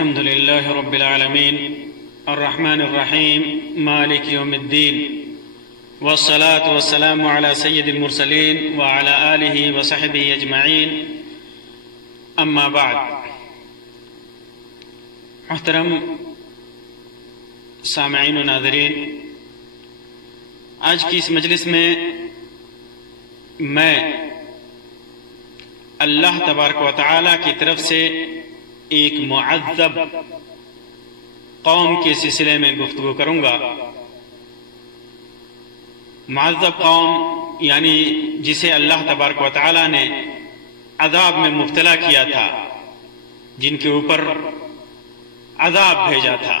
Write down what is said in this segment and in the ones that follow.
الحمد لله رب العالمين الرحمن الرحيم مالك يوم الدين والصلاة والسلام على سيد المرسلين وعلى آله وصحبه أجمعين أما بعد. محترم سامعین و ناظرین، آج کی اس مجلس میں میں اللہ تبارک و تعالی کی طرف سے ایک معذب قوم کے سلسلے میں گفتگو کروں گا. معذب قوم یعنی جسے اللہ تبارک و تعالی نے عذاب میں مبتلا کیا تھا، جن کے اوپر عذاب بھیجا تھا.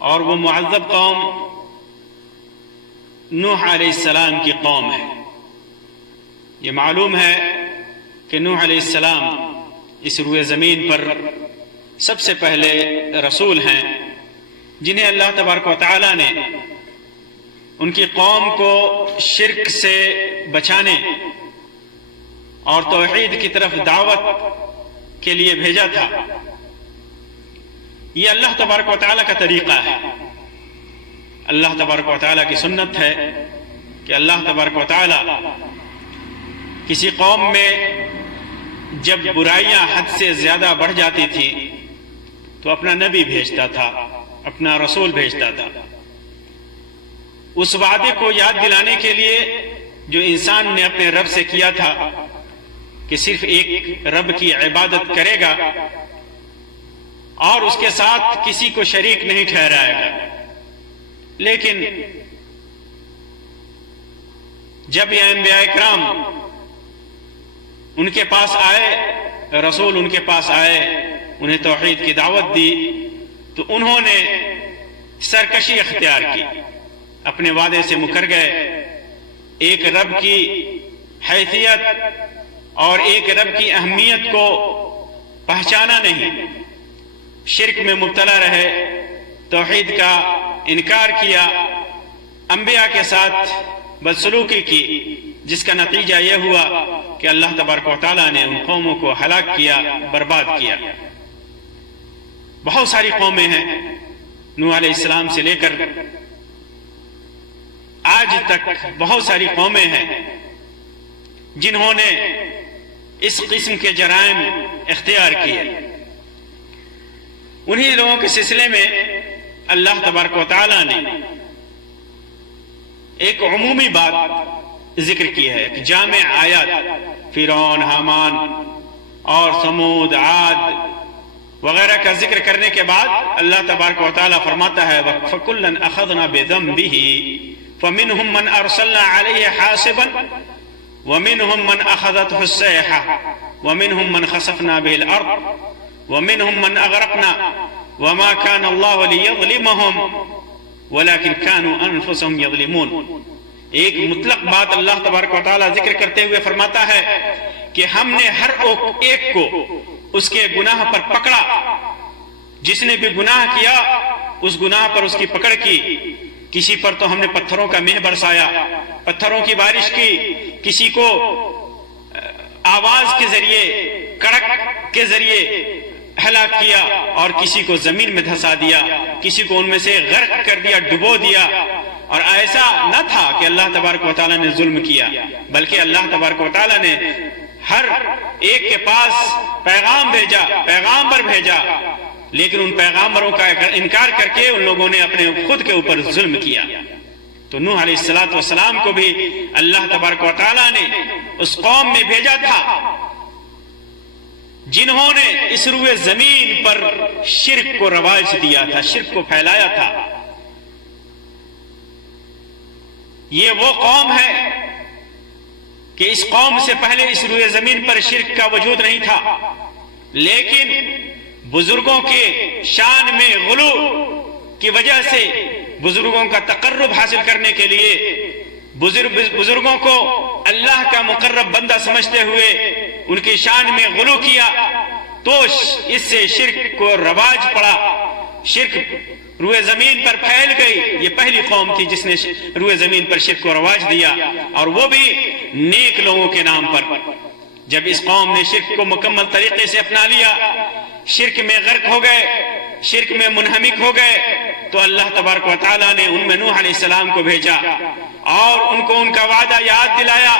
اور وہ معذب قوم نوح علیہ السلام کی قوم ہے. یہ معلوم ہے کہ نوح علیہ السلام اس روئے زمین پر سب سے پہلے رسول ہیں جنہیں اللہ تبارک و تعالی نے ان کی قوم کو شرک سے بچانے اور توحید کی طرف دعوت کے لیے بھیجا تھا. یہ اللہ تبارک و تعالی کا طریقہ ہے. اللہ تبارک و تعالی کی سنت ہے کہ اللہ تبارک و تعالی کسی قوم میں جب برائیاں حد سے زیادہ بڑھ جاتی تھیں تو اپنا نبی بھیجتا تھا، اپنا رسول بھیجتا تھا. اس وعدے کو یاد دلانے کے لیے جو انسان نے اپنے رب سے کیا تھا کہ صرف ایک رب کی عبادت کرے گا اور اس کے ساتھ کسی کو شریک نہیں ٹھہرائے گا. لیکن جب یہ انبیاء کرام ان کے پاس آئے، رسول ان کے پاس آئے، انہیں توحید کی دعوت دی، تو انہوں نے سرکشی اختیار کی، اپنے وعدے سے مکر گئے. ایک رب کی حیثیت اور ایک رب کی اہمیت کو پہچانا نہیں، شرک میں مبتلا رہے، توحید کا انکار کیا، انبیاء کے ساتھ بدسلوکی کی، جس کا نتیجہ یہ ہوا کہ اللہ تبارک و تعالیٰ نے ان قوموں کو ہلاک کیا، برباد کیا. بہت ساری قومیں ہیں نوح علیہ السلام سے لے کر آج تک بہت ساری قومیں ہیں جنہوں نے اس قسم کے جرائم اختیار کیے. انہی لوگوں کے سلسلے میں اللہ تبارک و تعالیٰ نے ایک عمومی بات ذکر کی ہے، ایک جامع آیات. فرعون، حامان اور ثمود، عاد وغیرہ کا ذکر کرنے کے بعد اللہ تبارک و تعالیٰ فرماتا ہے فَكُلًّا أَخَذْنَا بِذَنبِهِ فَمِنْهُمْ مَنْ أَرْسَلْنَا عَلَيْهِ حَاسِبًا وَمِنْهُمْ مَنْ أَخَذَتْهُ الصَّيْحَةُ وَمِنْهُمْ مَنْ خَسَفْنَا بِهِ الْأَرْضَ وَمِنْهُمْ مَنْ أَغْرَقْنَا وَمَا كَانَ اللَّهُ لِيَظْلِمَهُمْ وَلَكِنْ كَانُوا أَنفُسَهُمْ يَظْلِمُونَ. ایک مطلق بات اللہ تبارک و تعالیٰ ذکر کرتے ہوئے فرماتا ہے کہ ہم نے ہر ایک کو اس کے گناہ پر پکڑا. جس نے بھی گناہ کیا اس گناہ پر اس کی پکڑ کی. کسی پر تو ہم نے پتھروں کا مہ برسایا، پتھروں کی بارش کی، کسی کو آواز کے ذریعے، کڑک کے ذریعے ہلاک کیا، اور کسی کو زمین میں دھسا دیا، کسی کو ان میں سے غرق کر دیا، ڈبو دیا. اور ایسا نہ تھا کہ اللہ تبارک و تعالیٰ نے ظلم کیا، بلکہ اللہ تبارک و تعالیٰ نے ہر ایک کے پاس پیغام بھیجا، پیغامبر بھیجا، لیکن ان پیغامبروں کا انکار کر کے ان لوگوں نے اپنے خود کے اوپر ظلم کیا. تو نوح علیہ السلام کو بھی اللہ تبارک و تعالیٰ نے اس قوم میں بھیجا تھا جنہوں نے اس روئے زمین پر شرک کو رواج دیا تھا، شرک کو پھیلایا تھا. یہ وہ قوم ہے کہ اس قوم سے پہلے اس روئے زمین پر شرک کا وجود نہیں تھا، لیکن بزرگوں کے شان میں غلو کی وجہ سے، بزرگوں کا تقرب حاصل کرنے کے لیے، بزرگوں کو اللہ کا مقرب بندہ سمجھتے ہوئے ان کی شان میں غلو کیا، تو اس سے شرک کو رواج پڑا، شرک روئے زمین پر پھیل گئی. یہ پہلی قوم تھی جس نے روئے زمین پر شرک کو رواج دیا، اور وہ بھی نیک لوگوں کے نام پر. جب اس قوم نے شرک کو مکمل طریقے سے اپنا لیا، شرک میں غرق ہو گئے، شرک میں منہمک ہو گئے، تو اللہ تبارک و تعالیٰ نے ان میں نوح علیہ السلام کو بھیجا اور ان کو ان کا وعدہ یاد دلایا،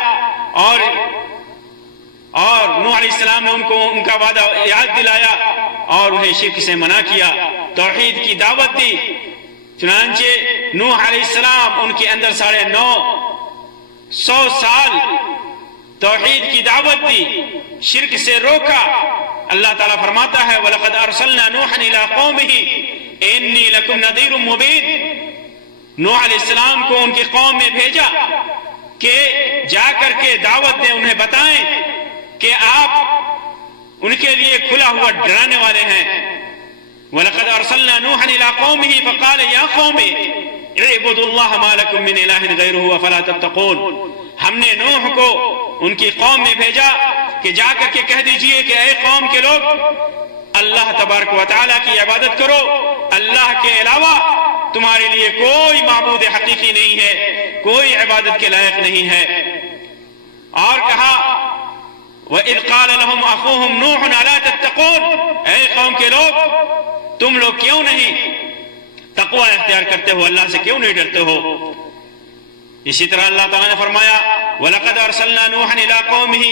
اور نوح علیہ السلام نے ان کو ان کا وعدہ یاد دلایا اور انہیں شرک سے منع کیا، توحید کی دعوت دی۔ چنانچہ نوح علیہ السلام ان کے اندر 950 سال توحید کی دعوت دی، شرک سے روکا۔ اللہ تعالیٰ فرماتا ہے وَلَقَدْ أَرْسَلْنَا نُوحًا إِلَىٰ قَوْمِهِ إِنِّي لَكُمْ نَذِيرٌ مُّبِينٌ۔ نوح علیہ السلام کو ان کی قوم میں بھیجا کہ جا کر کے دعوت دیں، انہیں بتائیں کہ آپ ان کے لیے کھلا ہوا ڈرانے والے ہیں۔ وَلَقَدْ أَرْسَلْنَا نُوحًا إِلَىٰ قَوْمِهِ فَقَالَ يَا قَوْمِ اعْبُدُوا اللَّهَ مَا لَكُم مِّنْ إِلَٰهٍ غَيْرُهُ أَفَلَا تَتَّقُونَ۔ ہم نے نوح کو ان کی قوم میں بھیجا کہ جا کر کے کہہ دیجئے کہ اے قوم کے لوگ، اللہ تبارک و تعالیٰ کی عبادت کرو، اللہ کے علاوہ تمہارے لیے کوئی معبود حقیقی نہیں ہے، کوئی عبادت کے لائق نہیں ہے۔ اور کہا وَإِذْ قَالَ لَهُمْ أَخُوهُمْ نُوحٌ أَلَا تَتَّقُونَ، اے قوم کے لوگ تم لوگ کیوں نہیں تقوی اختیار کرتے ہو، اللہ سے کیوں نہیں ڈرتے ہو؟ اسی طرح اللہ تعالیٰ نے فرمایا وَلَقَدْ أَرْسَلْنَا نُوحًا إِلَىٰ قَوْمِهِ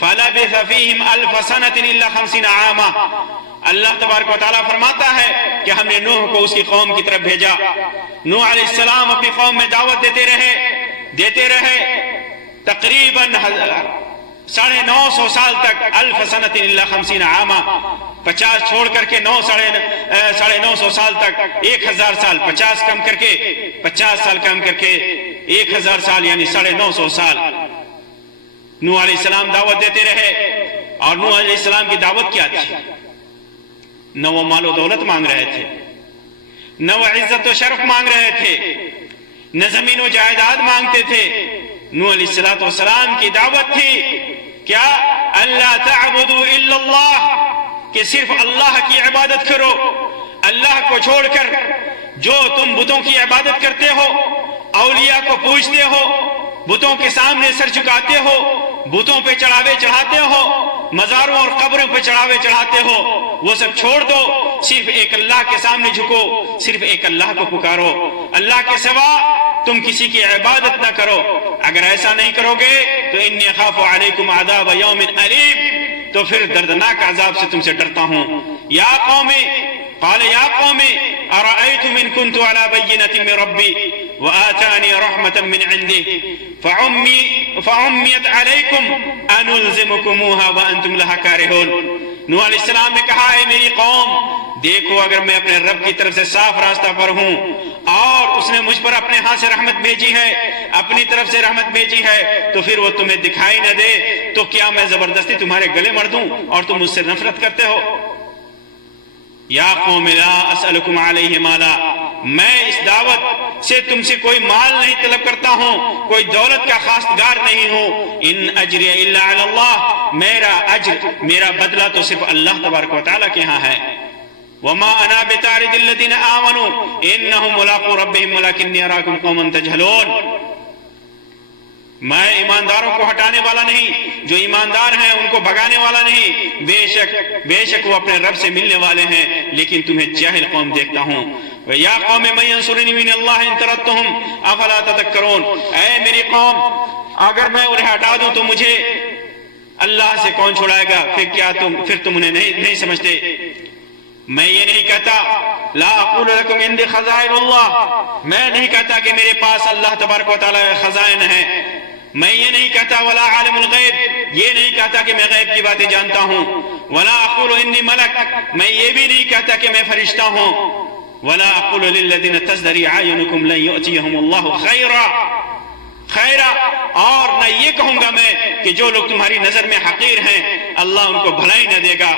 فَلَبِثَ فِيهِمْ أَلْفَ سَنَةٍ إِلَّا 50 عَامًا۔ اللہ تبارک و تعالیٰ فرماتا ہے کہ ہم نے نوح کو اس کی قوم کی طرف بھیجا۔ نوح علیہ السلام اپنی قوم میں دعوت دیتے رہے تقریباً 950 سال تک، 1000 سنة إلا 50 عاما، 50 چھوڑ کر کے 950 سال تک، 1000 سال، 50 کم کر کے 50 سال کم کر کے 1000 سال یعنی 950 سال نوح علیہ السلام دعوت دیتے رہے۔ اور نوح علیہ السلام کی دعوت کیا تھی؟ نہ وہ مال و دولت مانگ رہے تھے، نہ وہ عزت و شرف مانگ رہے تھے، نہ زمین و جائیداد مانگتے تھے۔ نوح علیہ السلام کی دعوت تھی کیا؟ اللہ تعبدوا الا اللہ، کہ صرف اللہ کی عبادت کرو، اللہ کو چھوڑ کر جو تم بتوں کی عبادت کرتے ہو، اولیاء کو پوجتے ہو، بتوں کے سامنے سر جھکاتے ہو، بتوں پہ چڑھاوے چڑھاتے ہو، مزاروں اور قبروں پہ چڑھاوے چڑھاتے ہو، وہ سب چھوڑ دو، صرف ایک اللہ کے سامنے جھکو، صرف ایک اللہ کو پکارو، اللہ کے سوا تم کسی کی عبادت نہ کرو۔ اگر ایسا نہیں کرو گے تو انی اخاف علیکم عذاب یوم علیم، تو پھر دردناک عذاب سے تم سے ڈرتا ہوں۔ یا قوم، قال یا قوم ارأیتم ان کنت علی بینۃ من ربی وآتانی رحمۃ من عنده فعمیت علیکم انلزمکموها وانتم لها کارہون۔ نوح علیہ السلام نے کہا اے میری قوم، دیکھو اگر میں اپنے رب کی طرف سے صاف راستہ پر ہوں اور اس نے مجھ پر اپنے ہاتھ سے رحمت بھیجی ہے، اپنی طرف سے رحمت بھیجی ہے، تو پھر وہ تمہیں دکھائی نہ دے تو کیا میں زبردستی تمہارے گلے مر دوں اور تم مجھ سے نفرت کرتے ہو؟ یا قوم لا اسألکم علیہ مالا، میں اس دعوت سے تم سے کوئی مال نہیں طلب کرتا ہوں، کوئی دولت کا خواستگار نہیں ہوں۔ ان اجری الا علی اللہ، میرا اجر، میرا بدلہ تو صرف اللہ تبارک و تعالیٰ کے ہاں ہے۔ وما انا بطارد الذین آمنوا انہم ملاقو ربہم ولکنی اراکم قوما تجہلون۔ میں ایمانداروں کو ہٹانے والا نہیں، جو ایماندار ہیں ان کو بھگانے والا نہیں، بے شک وہ اپنے رب سے ملنے والے ہیں، لیکن تمہیں جاہل قوم دیکھتا ہوں۔ یا قوم من ینصرنی من اللہ ان طردتہم افلا تذکرون، اے میری قوم اگر میں انہیں ہٹا دوں تو مجھے اللہ سے کون چھڑائے گا؟ پھر تم انہیں نہیں سمجھتے۔ میں یہ نہیں کہتا لا اقول لکم عندی خزائن اللہ، میں نہیں کہتا کہ میرے پاس اللہ تبارک و تعالیٰ خزائن ہیں، میں یہ نہیں کہتا ولا عالم الغیب، یہ نہیں کہتا کہ میں غیب کی باتیں جانتا ہوں، ولا اقول انی ملک، میں یہ بھی نہیں کہتا کہ میں فرشتہ ہوں، ولا اقول للذین تزدری اعینکم لن یؤتیہم اللہ خیرا، اور نہ یہ کہوں گا میں کہ جو لوگ تمہاری نظر میں حقیر ہیں اللہ ان کو بھلائی نہ دے گا۔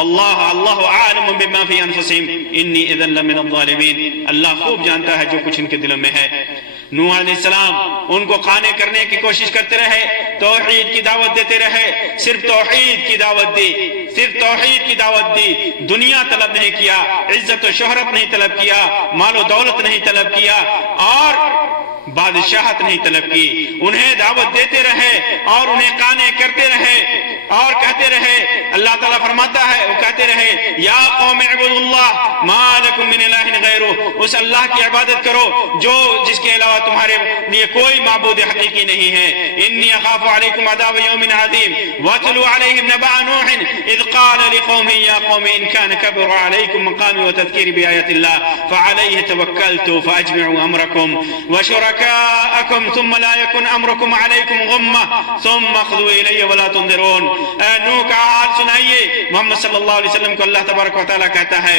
اللہ عالم بما فی انفسہم انی اذا لمن الظالمین، اللہ خوب جانتا ہے جو کچھ ان کے دلوں میں ہے۔ نوح علیہ السلام ان کو قانع کرنے کی کوشش کرتے رہے، توحید کی دعوت دیتے رہے، صرف توحید کی دعوت دی، صرف توحید کی دعوت دی، دنیا طلب نہیں کیا، عزت و شہرت نہیں طلب کیا، مال و دولت نہیں طلب کیا، اور بادشاہت نہیں طلب کی، انہیں دعوت دیتے رہے اور انہیں قانے کرتے رہے اور کہتے رہے. اللہ تعالیٰ فرماتا ہے وہ کہتے رہے یا قوم اعبدوا اللہ ما لکم من الہ غیرہ، اس اللہ کی عبادت کرو جو جس کے علاوہ تمہارے لیے کوئی معبود حقیقی نہیں ہے. انی اخاف علیکم عذاب یوم عظیم واتلوا علیہم نبأ نوح اذ قال لقومه یا قوم ان کان کبر علیکم مقامی وتذکیری بآیات اللہ فعلیہ توکلت فاجمعوا امرکم وشرکاءکم ثم لا یکن امرکم علیکم غمہ ثم اخذوا الی ولا تنظرون. نوح کا حال سنائیے. محمد صلی اللہ علیہ وسلم کو اللہ تبارک و تعالیٰ کہتا ہے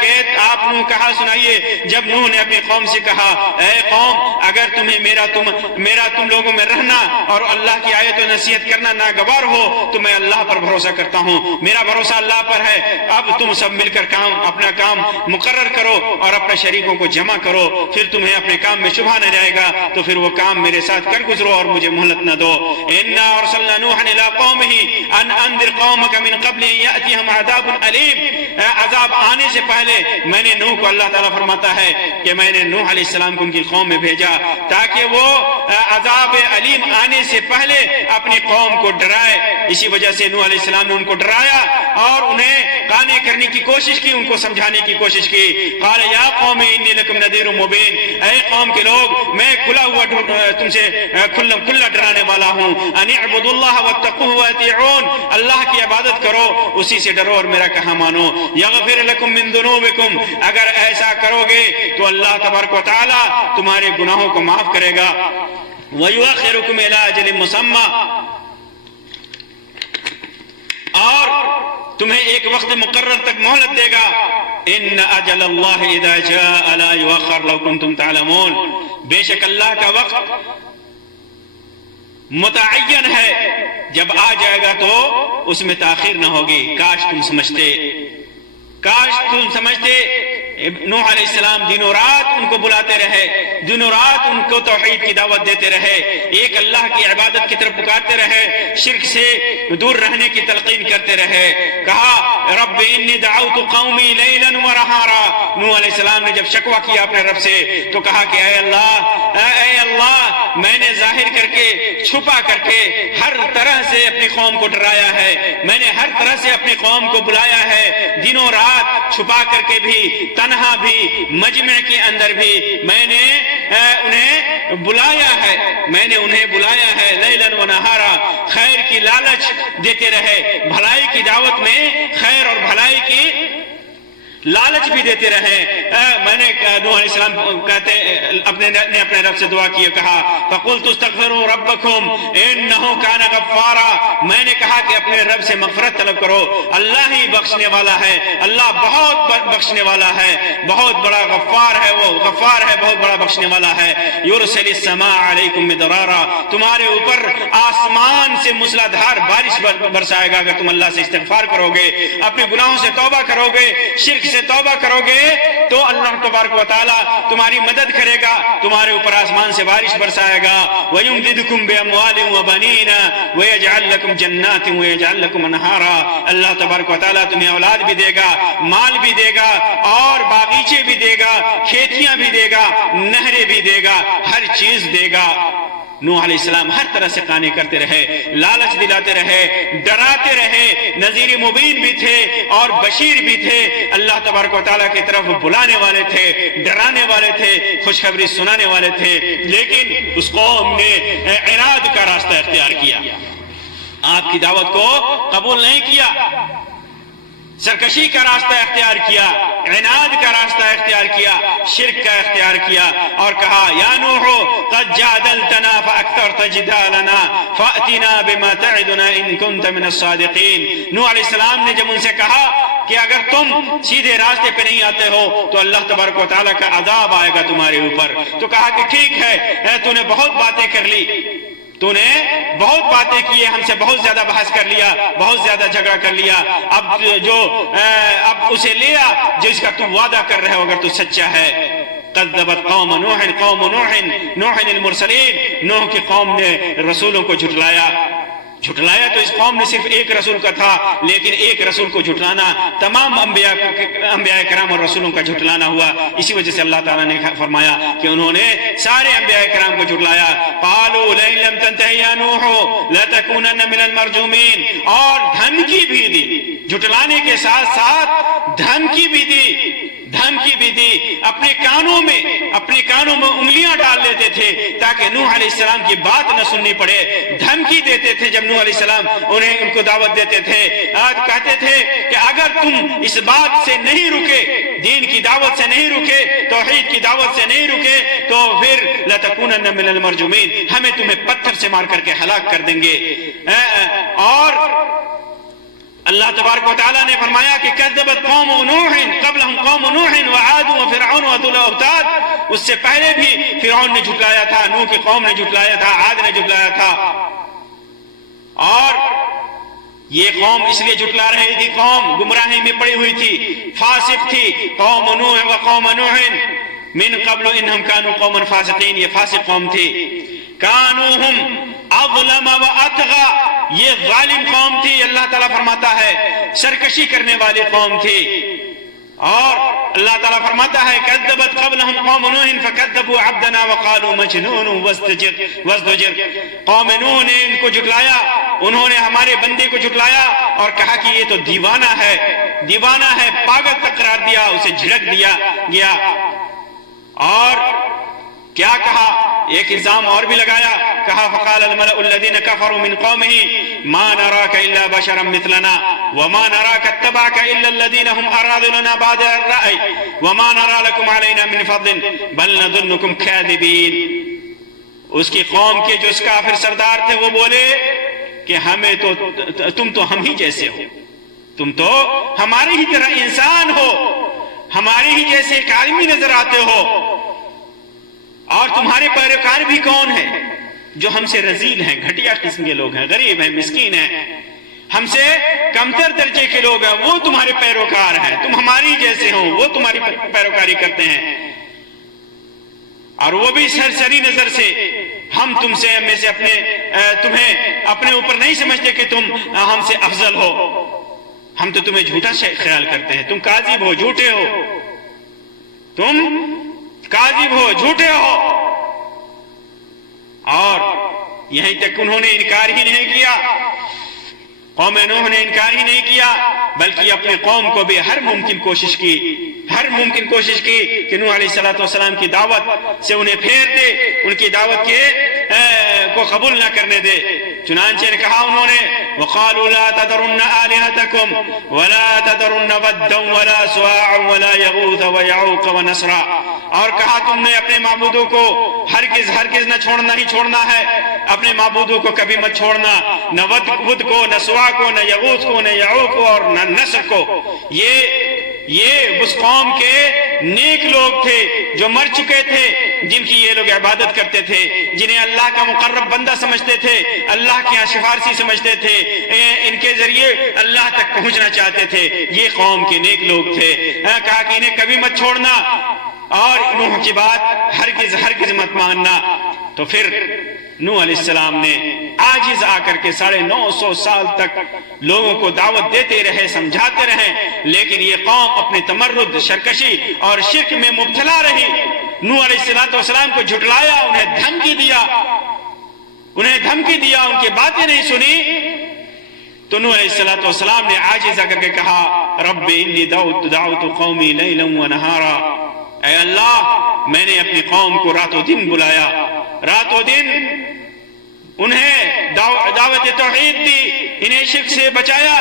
کہ آپ نوح کا حال سنائیے جب نوح نے اپنی قوم سے کہا اے قوم اگر تمہیں میرا تم لوگوں میں رہنا اور اللہ کی آیت و نصیحت کرنا ناگوار ہو تو میں اللہ پر بھروسہ کرتا ہوں، میرا بھروسہ اللہ پر ہے. اب تم سب مل کر اپنا کام مقرر کرو اور اپنے شریکوں کو جمع کرو، پھر تمہیں اپنے کام میں شبہ نہ رہے گا تو پھر وہ کام میرے ساتھ کر گزرو اور مجھے مہلت نہ دو. انا ارسلنا نوحا الى قومه ان انذر قومك من قبل ان ياتيهم عذاب الیم. عذاب آنے سے پہلے میں نے نوح کو، اللہ تعالیٰ فرماتا ہے کہ میں نے نوح علیہ السلام کو ان کی قوم میں بھیجا تاکہ وہ عذاب علیم آنے سے پہلے اپنی قوم کو ڈرائے. اسی وجہ سے نوح علیہ السلام نے ان کو ڈرایا اور انہیں قانع کرنے کی کوشش کی، ان کو سمجھانے کی کوشش کی. قال یا قوم انی لکم نذیر مبین، اے قوم کے لوگ میں کھلا ہوا تم سے کھلا ڈرانے والا ہوں. ان اعبدوا اللہ واتقوہ واطیعون، اللہ کی عبادت کرو اسی سے ڈرو اور میرا کہا مانو. یغفر لکم من ذنوبکم، اگر ایسا کرو گے تو اللہ تبارک و تعالی تمہارے گناہوں کو معاف کرے گا. وَيُؤَخِّرُكُمْ إِلَىٰ أَجَلٍ مُّسَمًّى، اور تمہیں ایک وقت مقرر تک مہلت دے گا. ان اجل اللہ اذا جاء لا يؤخر لو كنتم تعلمون، بے شک اللہ کا وقت متعین ہے، جب آ جائے گا تو اس میں تاخیر نہ ہوگی. کاش تم سمجھتے. نوح علیہ السلام دنوں رات ان کو بلاتے رہے، دنوں رات ان کو توحید کی دعوت دیتے رہے، ایک اللہ کی عبادت کی طرف پکارتے رہے، شرک سے دور رہنے کی تلقین کرتے رہے. کہا رب انی دعوت قومی لیلا ونہارا. نوح علیہ السلام نے جب شکوہ کیا اپنے رب سے تو کہا کہ اے اللہ میں نے ظاہر کر کے چھپا کر کے ہر طرح سے اپنی قوم کو ڈرایا ہے، میں نے ہر طرح سے اپنی قوم کو بلایا ہے، دنوں رات چھپا کر کے بھی، تنہا بھی، مجمع کے اندر بھی میں نے انہیں بلایا ہے. لیلا و نہارا، خیر کی لالچ دیتے رہے، بھلائی کی دعوت میں خیر اور بھلائی کی لالچ بھی دیتے رہے. میں نے نوح علیہ السلام کہتے نے اپنے رب سے دعا کی، کہا فقلت استغفروا ربکم انہ کان غفارا، میں نے کہا کہ اپنے رب سے مغفرت طلب کرو، اللہ ہی بخشنے والا ہے، اللہ بہت بخشنے والا ہے، بہت بڑا غفار ہے، وہ غفار ہے، بہت بڑا بخشنے والا ہے. یرسل السماء علیکم مدرارا، تمہارے اوپر آسمان سے موسلادھار بارش برسائے گا اگر تم اللہ سے استغفار کرو گے، اپنے گناہوں سے توبہ کرو گے، شرک سے توبہ کرو گے تو اللہ تبارک و تعالی تمہاری مدد کرے گا، تمہارے اوپر آسمان سے بارش برسائے گا. وَيُمْدِدْكُمْ بِأَمْوَالٍ وَبَنِينَ وَيَجْعَلْ لَكُمْ جَنَّاتٍ وَيَجْعَلْ لَكُمْ أَنْهَارًا. اللہ تبارک و تعالی تمہیں اولاد بھی دے گا، مال بھی دے گا اور باغیچے بھی دے گا، کھیتیاں بھی دے گا، نہریں بھی دے گا، ہر چیز دے گا. نوح علیہ السلام ہر طرح سے قانے کرتے رہے، لالچ دلاتے رہے، ڈراتے رہے، نذیر مبین بھی تھے اور بشیر بھی تھے، اللہ تبارک و تعالیٰ کی طرف بلانے والے تھے، ڈرانے والے تھے، خوشخبری سنانے والے تھے. لیکن اس قوم نے عناد کا راستہ اختیار کیا، آپ کی دعوت کو قبول نہیں کیا، سرکشی کا راستہ اختیار کیا، عناد کا راستہ اختیار کیا، شرک کا اختیار کیا اور کہا یا نوح قد جادلتنا فاکثرت جدالنا فأتنا بما تعدنا ان كنت من الصادقین. نوح علیہ السلام نے جب ان سے کہا کہ اگر تم سیدھے راستے پہ نہیں آتے ہو تو اللہ تبارک و تعالیٰ کا عذاب آئے گا تمہارے اوپر، تو کہا کہ ٹھیک ہے تو نے بہت باتیں کر لی، تو نے بہت باتیں کی، ہم سے بہت زیادہ بحث کر لیا، بہت زیادہ جھگڑا کر لیا، اب اسے لیا جس کا تم وعدہ کر رہے ہو اگر تو سچا ہے. قذبت قوم نوح المرسلین، نوح کی قوم نے رسولوں کو جھٹلایا. جھٹلایا تو اس قوم نے صرف ایک رسول کا تھا، لیکن ایک رسول کو جھٹلانا تمام انبیاء کرام اور رسولوں کا جھٹلانا ہوا۔ اسی وجہ سے اللہ تعالیٰ نے فرمایا کہ انہوں نے سارے انبیاء کرام کو جھٹلایا۔ قالوا لئن لم تنتهِ يا نوح لتكونن من المرجومین، اور دھمکی بھی دی، جھٹلانے کے ساتھ ساتھ دھمکی بھی دی، اپنے کانوں میں انگلیاں ڈال لیتے تھے تاکہ نوح علیہ السلام کی بات نہ سننی پڑے، دھمکی دیتے تھے جب نوح علیہ السلام ان کو دعوت دیتے تھے، کہتے تھے کہ اگر تم اس بات سے نہیں رکے، دین کی دعوت سے نہیں رکے، توحید کی دعوت سے نہیں رکے، تو پھر لَتَكُونَنَّ مِنَ الْمَرْجُومِينَ، ہمیں تمہیں پتھر سے مار کر کے ہلاک کر دیں گے۔ اور اللہ تبارک و تعالیٰ نے فرمایا کہ کذبت قوم نوح قبلہم قوم نوح وعاد وفرعون وذو الاوتاد، اس سے پہلے بھی فرعون نے جھٹلایا تھا، نوح کی قوم نے جھٹلایا تھا، عاد نے جھٹلایا تھا۔ اور یہ قوم اس لیے جھٹلا رہی تھی، قوم گمراہی میں پڑی ہوئی تھی، فاسق تھی۔ قوم نوح وقوم نوح من قبل انہم کانوا قوما فاسقین، یہ فاسق قوم تھی۔ کانوا ہم اظلم واطغى، یہ ظالم قوم تھی، اللہ تعالیٰ فرماتا ہے سرکشی کرنے والی قوم تھی۔ اور اللہ تعالیٰ فرماتا ہے کذبت قبلہم قوم نوح فکذبوا عبدنا وقالوا مجنون وازدجر، قوم نوح نے ان کو جھٹلایا، انہوں نے ہمارے بندے کو جھٹلایا اور کہا کہ یہ تو دیوانہ ہے، پاگل تک قرار دیا، اسے جھڑک دیا گیا۔ اور کیا کہا، ایک الزام اور بھی لگایا، کہا فقال الملأ الذين كفروا من قومه ما نراك الا بشرا مثلنا وما نراك اتبعك الا الذين هم اراذلنا بادئ الرأي وما نرى لكم علينا من فضل بل نظنكم كاذبين۔ اس کی قوم کے جو اس کافر سردار تھے وہ بولے کہ تم تو ہم ہی جیسے ہو، تم تو ہماری ہی طرح انسان ہو، ہمارے ہی جیسے ایک آدمی نظر آتے ہو، اور تمہارے پیروکار بھی کون ہیں جو ہم سے رذیل ہیں، گھٹیا قسم کے لوگ ہیں، غریب ہیں، مسکین ہیں، ہم سے کمتر درجے کے لوگ ہیں، وہ تمہارے پیروکار ہیں، تم ہماری جیسے ہو، وہ تمہاری پیروکاری کرتے ہیں، اور وہ بھی سرسری نظر سے۔ ہم تم سے میں سے تمہیں اپنے اوپر نہیں سمجھتے کہ تم ہم سے افضل ہو، ہم تو تمہیں جھوٹا خیال کرتے ہیں، تم کاذب ہو، جھوٹے ہو، جھوٹے ہو۔ اور یہیں تک انہوں نے انکار ہی نہیں کیا، قوم نوح نے انکار ہی نہیں کیا، بلکہ اپنے قوم کو بھی ہر ممکن کوشش کی کہ نوح علیہ السلام کی دعوت سے انہیں پھیر دے، ان کی دعوت کو قبول نہ کرنے دے۔ چنانچہ نے کہا انہوں نے وَقَالُوا لَا تَذَرُنَّ آلِهَتَكُمْ وَلَا تَذَرُنَّ وَدًّا وَلَا سُوَاعًا وَلَا يَغُوثَ وَيَعُوقَ وَنَسْرًا، اور کہا تم نے اپنے معبودوں کو ہرگز نہ چھوڑنا ہے، اپنے معبودوں کو کبھی مت چھوڑنا، نہ ود کو، نہ سوا کو، نہ یغوث کو، نہ یعوق کو، اور نہ نصر کو۔ یہ اس قوم کے نیک لوگ تھے جو مر چکے تھے، جن کی یہ لوگ عبادت کرتے تھے، جنہیں اللہ کا مقرب بندہ سمجھتے تھے، اللہ کے یہاں سفارشی سمجھتے تھے، ان کے ذریعے اللہ تک پہنچنا چاہتے تھے، یہ قوم کے نیک لوگ تھے۔ کہا کہ انہیں کبھی مت چھوڑنا اور نوح کی بات ہرگز مت ماننا۔ تو پھر نوح علیہ السلام نے عاجز آ کر کے 950 سال تک لوگوں کو دعوت دیتے رہے، سمجھاتے رہے، لیکن یہ قوم اپنے تمرد، سرکشی اور شرک میں مبتلا رہی۔ نوح علیہ السلام کو جھٹلایا، انہیں دھمکی دیا، ان کی باتیں نہیں سنی، تو نوح علیہ السلام نے عاجز آ کر کے کہا رب انی دعوت قومی لیلا ونہارا، اے اللہ میں نے اپنی قوم کو رات و دن بلایا، رات و دن انہیں دعوت توحید دی، انہیں شرک سے بچایا،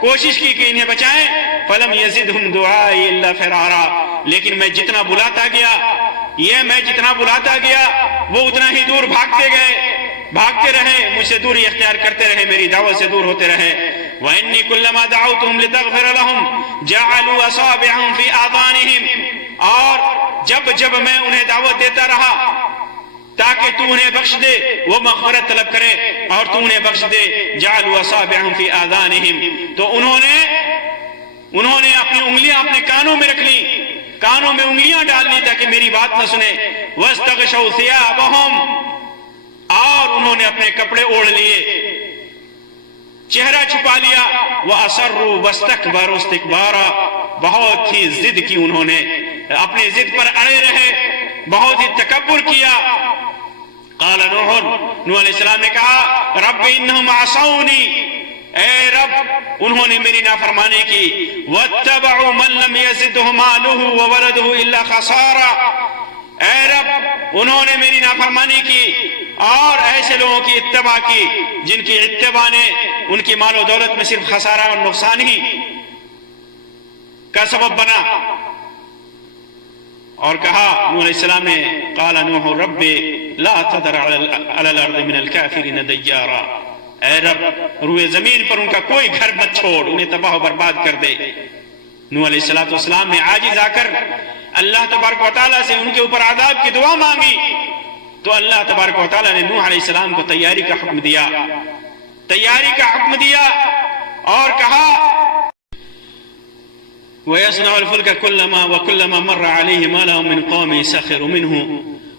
کوشش کی کہ انہیں بچائیں، فلم یزدہم دعائی الا فرارا، لیکن میں جتنا بلاتا گیا وہ اتنا ہی دور بھاگتے رہے، مجھ سے دوری اختیار کرتے رہے، میری دعوت سے دور ہوتے رہے۔ وَإِنِّي كُلَّمَا دَعَوْتُهُمْ لِتَغْفِرَ لَهُمْ جَعَلُوا أَصَابِعَهُمْ فِي آذَانِهِمْ، اور جب میں انہیں دعوت دیتا رہا تاکہ تو انہیں بخش دے، وہ مغفرت طلب کرے اور تو انہیں بخش دے، جَعَلُوا أَصَابِعَهُمْ فِي آذَانِهِمْ، تو انہوں نے اپنی انگلیاں اپنے کانوں میں رکھ لی، کانوں میں انگلیاں ڈال لی تاکہ میری بات نہ سنے، وَاسْتَغْشَوْا ثِيَابَهُمْ، اور انہوں نے اپنے کپڑے اوڑھ لیے، چہرہ چھپا لیا، وَأَصَرُّوا وَاسْتَكْبَرُوا اسْتِكْبَارًا، بہت ہی ضد کی انہوں نے، اپنے ضد پر اڑے رہے، بہت ہی تکبر کیا۔ قال نوح علیہ السلام نے کہا رب انہم عصونی، اے رب انہوں نے میری نافرمانی کی، واتبعوا من لم يزده ماله وولده الا خسارا، اے رب انہوں نے میری نافرمانی کی اور ایسے لوگوں کی اتباع کی جن کی اتباع نے ان کی مال و دولت میں صرف خسارہ اور نقصان ہی کا سبب بنا۔ اور کہا نوح علیہ السلام نے قال نوح رب لا تذر على الارض من الكافرین دیارا، اے رب روئے زمین پر ان کا کوئی گھر مت چھوڑ، انہیں تباہ و برباد کر دے۔ نوح علیہ السلام نے عاجز آ کر اللہ تبارک و تعالیٰ سے ان کے اوپر عذاب کی دعا مانگی، تو اللہ تبارک و تعالیٰ نے نوح علیہ السلام کو تیاری کا حکم دیا، اور کہا وَيَصْنَعُ الْفُلْكَ وَكُلَّمَا مَرَّ عَلَيْهِ مَلَأٌ مِّن قَوْمِهِ سَخِرُوا مِنْهُ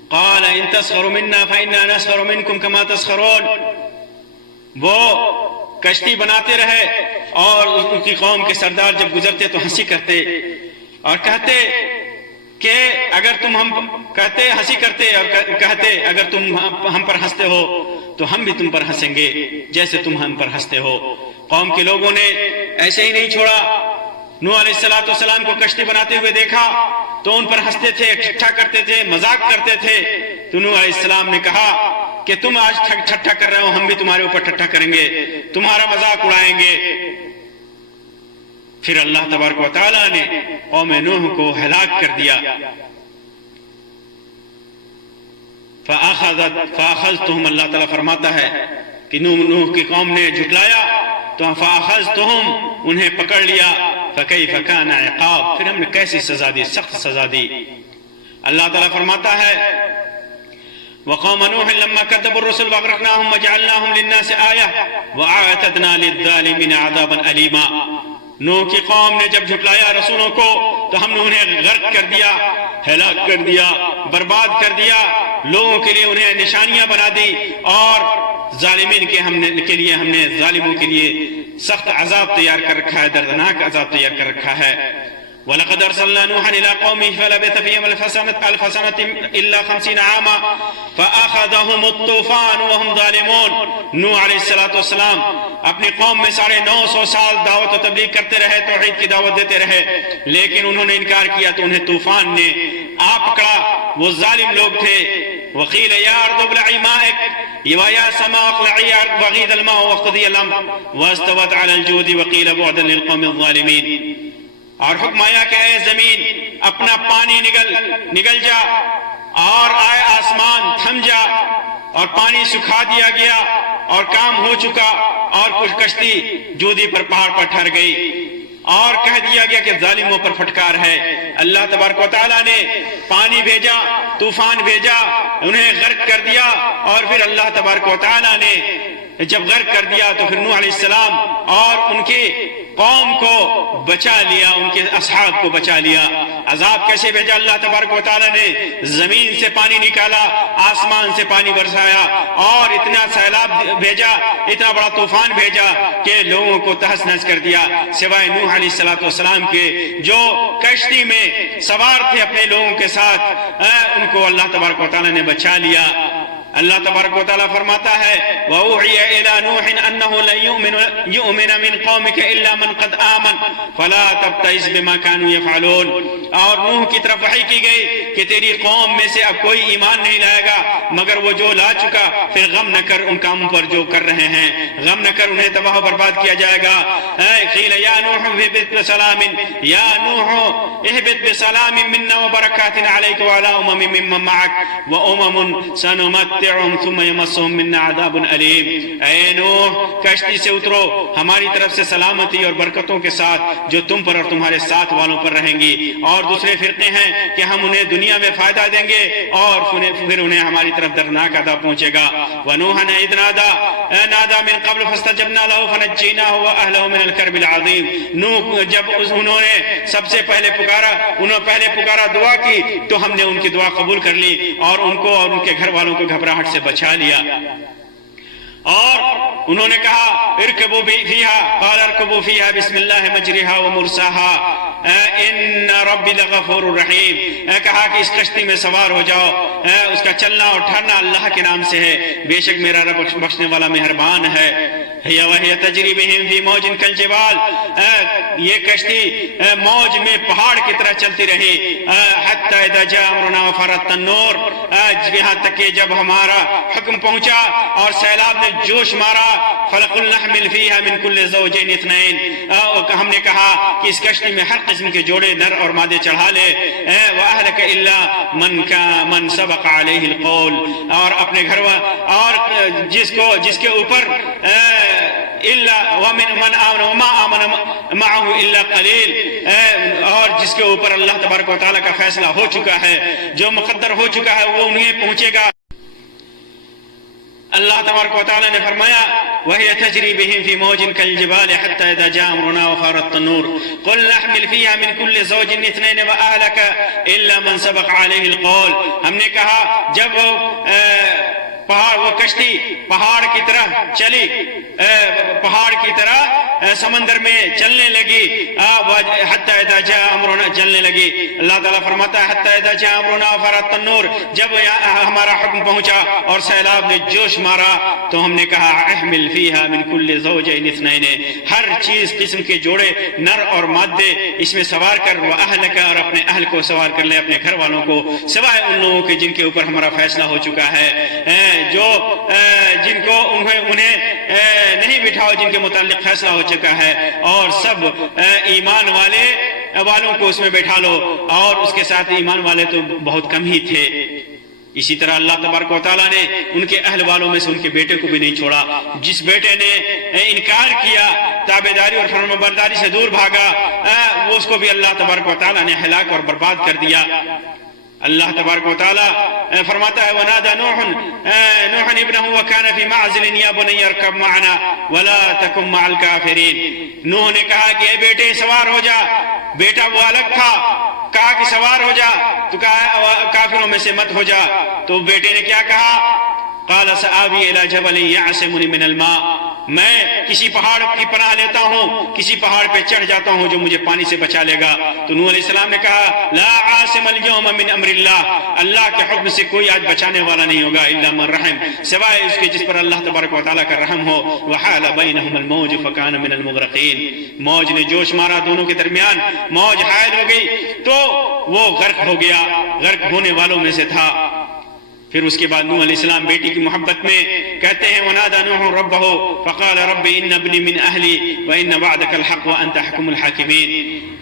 قَالَ إِن تَسْخَرُوا مِنَّا فَإِنَّا نَسْخَرُ مِنْكُمْ كَمَا تَسْخَرُونَ، وہ کشتی بناتے رہے اور ان کی قوم کے سردار جب گزرتے تو ہنسی کرتے اور کہتے کہ اگر تم ہنسی کرتے اور کہتے اگر تم ہم پر ہنستے ہو تو ہم بھی تم پر ہنسیں گے جیسے تم ہم پر ہنستے ہو۔ قوم کے لوگوں نے ایسے ہی نہیں چھوڑا، نوح علیہ السلام کو کشتی بناتے ہوئے دیکھا تو ان پر ہنستے تھے، ٹھٹھا کرتے تھے، مذاق کرتے تھے۔ تو نوح علیہ السلام نے کہا کہ تم آج ٹھٹھا کر رہے ہو، ہم بھی تمہارے اوپر ٹھٹھا کریں گے، تمہارا مذاق اڑائیں گے۔ پھر اللہ تبارک و تعالیٰ نے قوم نوح کو ہلاک کر دیا۔ فَأَخَذْتُهُمْ، اللہ تعالیٰ فرماتا ہے کہ نوح کی قوم نے جھٹلایا تو فَأَخَذْتُهُمْ، انہیں پکڑ لیا، فَكَيْفَ كَانَ عِقَابِ، پھر ہم نے کیسی سزا دی، سخت سزا دی۔ اللہ تعالیٰ فرماتا ہے وَقَوْمَ نُوحٍ لَمَّا كَذَّبُوا الرُّسُلَ وَأَغْرَقْنَاهُمْ وَجَعَلْنَاهُمْ لِلنَّاسِ آيَةً وَأَعْتَدْنَا لِلظَّالِمِينَ عَذَابًا أَلِيمًا، نوح کی قوم نے جب جھٹلایا رسولوں کو تو ہم نے انہیں غرق کر دیا، ہلاک کر دیا، برباد کر دیا، لوگوں کے لیے انہیں نشانیاں بنا دی، اور ظالمین کے لیے ہم نے ظالموں کے لیے سخت عذاب تیار کر رکھا ہے، دردناک عذاب تیار کر رکھا ہے۔ وَلَقَدْ أَرْسَلْنَا نُوحًا إِلَىٰ قَوْمِهِ فَلَبِثَ فِيهِمْ أَلْفَ سَنَةٍ إِلَّا 50 عَامًا فَأَخَذَهُمُ الطُّوفَانُ وَهُمْ ظَالِمُونَ، نوح علیہ السلام اپنی قوم میں 950 سال دعوت و تبلیغ کرتے رہے، توحید کی دعوت دیتے رہے، لیکن انہوں نے انکار کیا تو انہیں طوفان نے آ پکڑا، وہ ظالم لوگ تھے۔ وَقِيلَ يَا أَرْضُ ابْلَعِي مَاءَكَ وَيَا سَمَاءُ اقْلَعِي وَغِيضَ الْمَاءُ وَقُضِيَ الْأَمْرُ وَاسْتَوَتْ عَلَى الْجُودِ وَقِيلَ بُعْدًا لِلْقَوْمِ الظَّالِمِينَ، اور حکم آیا کہ اے زمین اپنا پانی نگل جا، اور آئے آسمان تھم جا، اور پانی سکھا دیا گیا اور کام ہو چکا، اور کچھ کشتی جودی پر پہاڑ پر ٹھہر گئی، اور کہہ دیا گیا کہ ظالموں پر پھٹکار ہے۔ اللہ تبارک و تعالیٰ نے پانی بھیجا، طوفان بھیجا، انہیں غرق کر دیا، اور پھر اللہ تبارک و تعالیٰ نے جب غرق کر دیا تو پھر نوح علیہ السلام اور ان کی قوم کو بچا لیا، ان کے اصحاب کو بچا لیا۔ عذاب کیسے بھیجا اللہ تبارک و تعالیٰ نے؟ زمین سے پانی نکالا، آسمان سے پانی برسایا، اور اتنا سیلاب بھیجا، اتنا بڑا طوفان بھیجا کہ لوگوں کو تہس نہس کر دیا، سوائے نوح علیہ السلام کے جو کشتی میں سوار تھے اپنے لوگوں کے ساتھ، ان کو اللہ تبارک و تعالیٰ نے بچا لیا۔ اللہ تبارک و تعالیٰ فرماتا ہے وَأُوحِيَ إِلَىٰ نُوحٍ أَنَّهُ لَن يُؤْمِنَ مِن قَوْمِكَ إِلَّا مَن قَدْ آمَنَ فَلَا تَبْتَئِسْ بِمَا كَانُوا يَفْعَلُونَ، اور نوح کی طرف وحی کی گئی کہ تیری قوم میں سے اب کوئی ایمان نہیں لائے گا مگر وہ جو لا چکا، پھر غم نہ کر ان کاموں پر جو کر رہے ہیں، غم نہ کر، انہیں تباہ و برباد کیا جائے گا۔ قِيلَ يَا نُوحُ اهْبِطْ بِسَلَامٍ يَا نُوحُ اهْبِطْ بِسَلَامٍ مِنَّا وَبَرَكَاتٍ عَلَيْكَ وَعَلَىٰ أُمَمٍ مِّمَّن مَّعَكَ وَأُمَمٌ سَنُمَتِّعُهُمْ ثُمَّ يَمَسُّهُم مِّنَّا عَذَابٌ أَلِيمٌ، اے نوح کشتی سے اترو، ہماری طرف سے سلامتی اور برکتوں کے ساتھ جو تم پر اور تمہارے ساتھ والوں پر رہیں گی۔ اور دوسرے فرقے ہیں کہ ہم انہیں دنیا میں فائدہ دیں گے اور پھر انہیں ہماری طرف دردناک عذاب پہنچے گا۔ وَنُوحًا إِذْ نَادَىٰ مِن قَبْلُ فَاسْتَجَبْنَا لَهُ فَنَجَّيْنَاهُ وَأَهْلَهُ مِنَ الْكَرْبِ الْعَظِيمِ، نوح جب انہوں نے سب سے پہلے پکارا دعا کی تو ہم نے ان کی دعا قبول کر لی اور ان کو اور ان کے گھر والوں کو گھبراہٹ سے بچا لیا۔ اور انہوں نے کہا ارکبوا فیہا قال ارکبوا فیہا بسم اللہ مجریہا ومرساہا ان ربی لغفور رحیم، کہا کہ اس کشتی میں سوار ہو جاؤ، اس کا چلنا اور ٹھہرنا اللہ کے نام سے ہے، بے شک میرا رب بخشنے والا مہربان ہے۔ وہی تجری بہم فی موج کالجبال، یہ کشتی موج میں پہاڑ کی طرح چلتی رہی، حتی اذا جاء امرنا وفارت النور، یہاں تک کہ جب ہمارا حکم پہنچا اور سیلاب نے جوش مارا، فلقلنا احمل فیہا من کل زوجین اثنین، ہم نے کہا کہ اس کشتی میں ہر قسم کے جوڑے نر اور مادے چڑھا لے، وَأَهْلَكَ إِلَّا مَنْ سَبَقَ عَلَيْهِ الْقَوْلِ، اور اپنے گھر اور جس کے اوپر إِلَّا وَمَنْ آمَنَ وَمَا آمَنَ مَعَهُ إِلَّا قَلِيلٌ، اور جس کے اوپر اللہ تبارک و تعالیٰ کا فیصلہ ہو چکا ہے، جو مقدر ہو چکا ہے وہ انہیں پہنچے گا۔ اللہ تبارک و تعالیٰ نے فرمایا وَهِيَ تَجْرِي بِهِمْ فِي مَوْجٍ كَالْجِبَالِ حَتَّى إِذَا جَاءَ أَمْرُنَا وَفَارَتِ النُّورُ قُلْنَا احْمِلْ فِيهَا مِنْ كُلِّ زَوْجٍ اثْنَيْنِ وَأَهْلَكَ إِلَّا مَنْ سَبَقَ عَلَيْهِ الْقَوْلُ، ہم نے کہا جب وہ کشتی پہاڑ کی طرح چلی، پہاڑ کی طرح سمندر میں چلنے لگی، حتی اذا جاء امرنا چلنے لگی، اللہ تعالیٰ فرماتا ہے حتی اذا جاء امرنا وفارت النور، جب ہمارا حکم پہنچا اور سیلاب نے جوش مارا تو ہم نے کہا احمل فیہا من کل زوجین اثنین، ہر چیز قسم کے جوڑے نر اور مادے اس میں سوار کر، واہلک، اور اپنے اہل کو سوار کر لے، اپنے گھر والوں کو، سوائے ان لوگوں کے جن کے اوپر ہمارا فیصلہ ہو چکا ہے، جو جن کو انہیں نہیں بٹھاؤ جن کے متعلق فیصلہ ہو چکا ہے، اور سب ایمان والوں کو اس میں بیٹھا لو، اور اس کے ساتھ ایمان والے تو بہت کم ہی تھے۔ اسی طرح اللہ تبارک و تعالیٰ نے ان کے اہل والوں میں سے ان کے بیٹے کو بھی نہیں چھوڑا، جس بیٹے نے انکار کیا، تابعداری اور فرمانبرداری سے دور بھاگا، وہ اس کو بھی اللہ تبارک و تعالیٰ نے ہلاک اور برباد کر دیا۔ اللہ تبارک و تعالیٰ فرماتا ہے وَنَادَى نُوحًا ابْنَهُ وَكَانَ فِي مَعْزِلٍ يَا بُنَيَّ ارْكَبْ مَعَنَا وَلَا تَكُنْ مَعَ الْكَافِرِينَ، نوح نے کہا کہ اے بیٹے سوار ہو جا، بیٹا وہ الگ تھا، کہا کہ سوار ہو جا، تو کہا کافروں میں سے مت ہو جا، تو بیٹے نے کیا کہا قَالَ سَآوِي إِلَى جَبَلٍ يَعْصِمُنِي مِنَ الْمَاءِ، میں کسی پہاڑ کی پناہ لیتا ہوں، کسی پہاڑ پہ چڑھ جاتا ہوں جو مجھے پانی سے بچا لے گا۔ تو نوح علیہ السلام نے کہا لا عاصم اليوم من امر اللہ، اللہ کے حکم سے کوئی آج بچانے والا نہیں ہوگا الا من رحم، سوائے اس کے جس پر اللہ تبارک و تعالیٰ کا رحم ہو۔ وحال بینہم الموج فکان من المغرقین، موج نے جوش مارا دونوں کے درمیان، موج حائل ہو گئی تو وہ غرق ہو گیا، غرق ہونے والوں میں سے تھا۔ پھر اس کے بعد نوح علیہ السلام بیٹی کی محبت میں کہتے ہیں وَنَادَى نُوحٌ رَبَّهُ فَقَالَ رَبِّ إِنَّ ابْنِي مِنْ أَهْلِي وَإِنَّ وَعْدَكَ الْحَقُّ وَأَنْتَ أَحْكَمُ الْحَاكِمِينَ،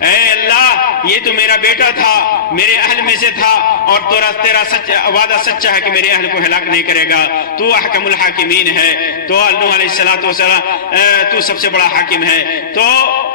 اے اللہ یہ تو میرا بیٹا تھا، میرے اہل میں سے تھا، اور تیرا وعدہ سچا ہے کہ میرے اہل کو ہلاک نہیں کرے گا، تو احکم الحاکمین ہے، تو نوح علیہ السلام تو سب سے بڑا حاکم ہے۔ تو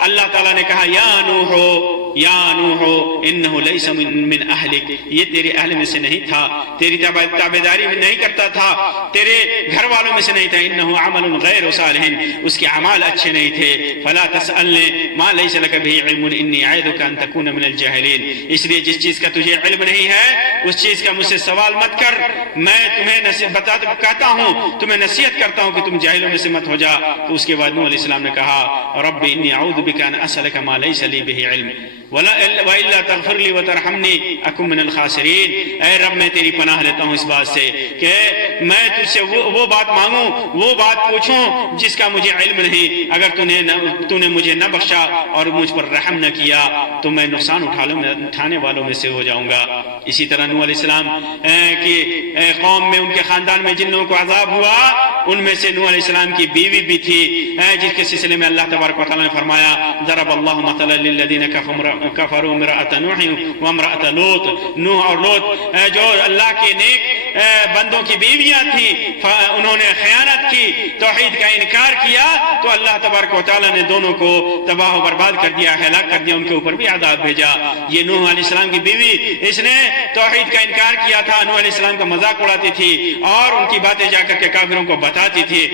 اللہ تعالیٰ نے کہا یا نوح انہ لیس من اہلک، یہ تیرے اہل میں سے نہیں تھا، تیری تابعداری میں نہیں کرتا تھا، تیرے گھر والوں میں سے نہیں تھا، انہ عمل غیر صالح، اس کے اعمال اچھے نہیں تھے، فلا تسألنی ما لیس لک بہ علم انی اعظک ان تکون من الجاہلین، اس لیے جس چیز کا تجھے علم نہیں ہے اس چیز کا مجھ سے سوال مت کر، میں تمہیں کہتا ہوں، تمہیں نصیحت کرتا ہوں کہ تم جاہلوں میں سے مت ہو جا۔ تو اس کے بعد نوح علیہ السلام نے کہا رب انی اعوذ بک ان اسألک ما لیس لی بہ علم وَإِلَّا تَغْفِرْ لِي وَتَرْحَمْنِي أَكُن مِّنَ الْخَاسِرِينَ، اے رب میں تیری پناہ لیتا ہوں اس بات سے کہ میں تجھ سے وہ بات مانگوں، وہ بات پوچھوں جس کا مجھے علم نہیں، اگر تو نے مجھے نہ بخشا اور مجھ پر رحم نہ کیا تو میں نقصان اٹھانے والوں میں سے ہو جاؤں گا۔ اسی طرح نوح علیہ السلام کی قوم میں ان کے خاندان میں جن لوگوں کو عذاب ہوا ان میں سے نوح علیہ السلام کی بیوی بھی تھی، جس کے سلسلے میں اللہ تبارک و تعالیٰ نے فرمایا ضرب اللہ مثلا للذین کفروا امرأۃ نوح وامرأۃ لوط، نوح اور لوط جو اللہ کے نیک بندوں کی بیویاں تھیں، انہوں نے خیانت کی، توحید کا انکار کیا تو اللہ تبارک و تعالیٰ نے دونوں کو تباہ و برباد کر دیا، ہلاک کر دیا، ان کے اوپر بھی عذاب بھیجا۔ یہ نوح علیہ السلام کی بیوی، اس نے توحید کا انکار کیا تھا، نوح علیہ السلام کا مذاق اڑاتی تھی اور ان کی باتیں جا کر کے کافروں کو بتاتی تھی،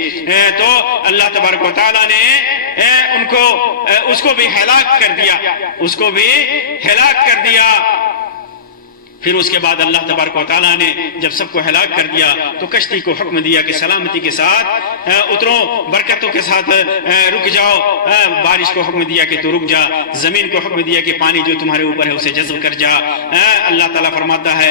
تو اللہ تبارک و تعالیٰ نے اس کو بھی ہلاک کر دیا، اس کو بھی ہلاک کر دیا۔ پھر اس کے بعد اللہ تبارک و تعالیٰ نے جب سب کو ہلاک کر دیا تو کشتی کو حکم دیا کہ سلامتی کے ساتھ اترو، برکتوں کے ساتھ رک جاؤ، بارش کو حکم دیا کہ تو رک جا، زمین کو حکم دیا کہ پانی جو تمہارے اوپر ہے اسے جذب کر جا۔ اللہ تعالیٰ فرماتا ہے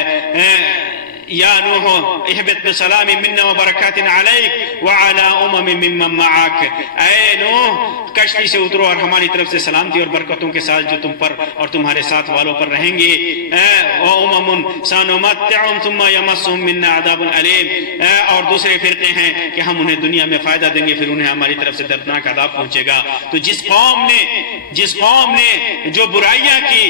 یا نوح اہبط بسلام منا وبرکات علیک وعلی ممن معک، اے نوح کشتی سے اترو اور ہماری طرف سے سلامتی اور برکتوں کے ساتھ جو تم پر اور تمہارے ساتھ والوں پر رہیں گے، سنمتعهم ثم یمسهم منا عذاب علیم، اور دوسرے فرقے ہیں کہ ہم انہیں دنیا میں فائدہ دیں گے پھر انہیں ہماری طرف سے دردناک عذاب پہنچے گا۔ تو جس قوم نے جو برائیاں کی،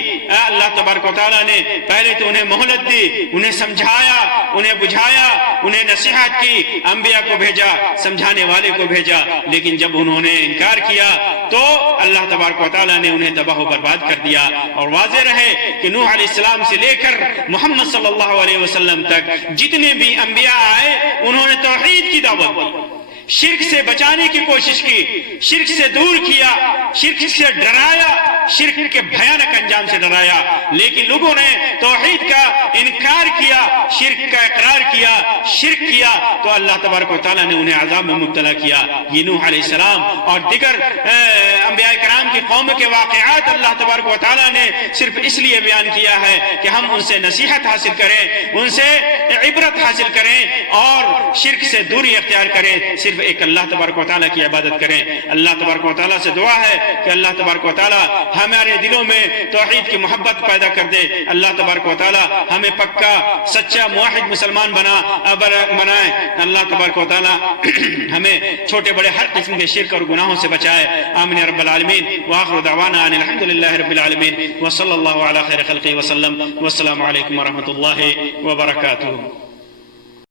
اللہ تبارک و تعالیٰ نے پہلے تو انہیں مہلت دی، انہیں سمجھایا، انہیں بجھایا، انہیں نصیحت کی، انبیاء کو بھیجا، سمجھانے والے کو بھیجا، لیکن جب انہوں نے انکار کیا تو اللہ تبارک و تعالیٰ نے انہیں تباہ و برباد کر دیا۔ اور واضح رہے کہ نوح علیہ السلام سے لے کر محمد صلی اللہ علیہ وسلم تک جتنے بھی انبیاء آئے انہوں نے توحید کی دعوت دی، شرک سے بچانے کی کوشش کی، شرک سے دور کیا، شرک سے ڈرایا، شرک کے بھیانک انجام سے ڈرایا، لیکن لوگوں نے توحید کا انکار کیا، شرک کا اقرار کیا، شرک کیا، تو اللہ تبارک و تعالیٰ نے انہیں عذاب میں مبتلا کیا۔ یہ نوح علیہ السلام اور دیگر انبیاء کرام کی قوم کے واقعات اللہ تبارک و تعالیٰ نے صرف اس لیے بیان کیا ہے کہ ہم ان سے نصیحت حاصل کریں، ان سے عبرت حاصل کریں اور شرک سے دوری اختیار کریں، صرف ایک اللہ تبارک و تعالیٰ کی عبادت کریں۔ اللہ تبارک و تعالیٰ سے دعا ہے کہ اللہ تبارک و تعالیٰ ہمارے دلوں میں توحید کی محبت پیدا کر دے، اللہ تبارک و تعالیٰ ہمیں پکا سچا موحد مسلمان بنائے، اللہ تبارک و تعالیٰ ہمیں چھوٹے بڑے ہر قسم کے شرک اور گناہوں سے بچائے۔ آمین رب العالمین، وآخر دعوانا ان الحمدللہ رب العالمین، وصلی اللہ علی خیر خلقہ وسلم، والسلام علیکم ورحمۃ اللہ وبرکاتہ۔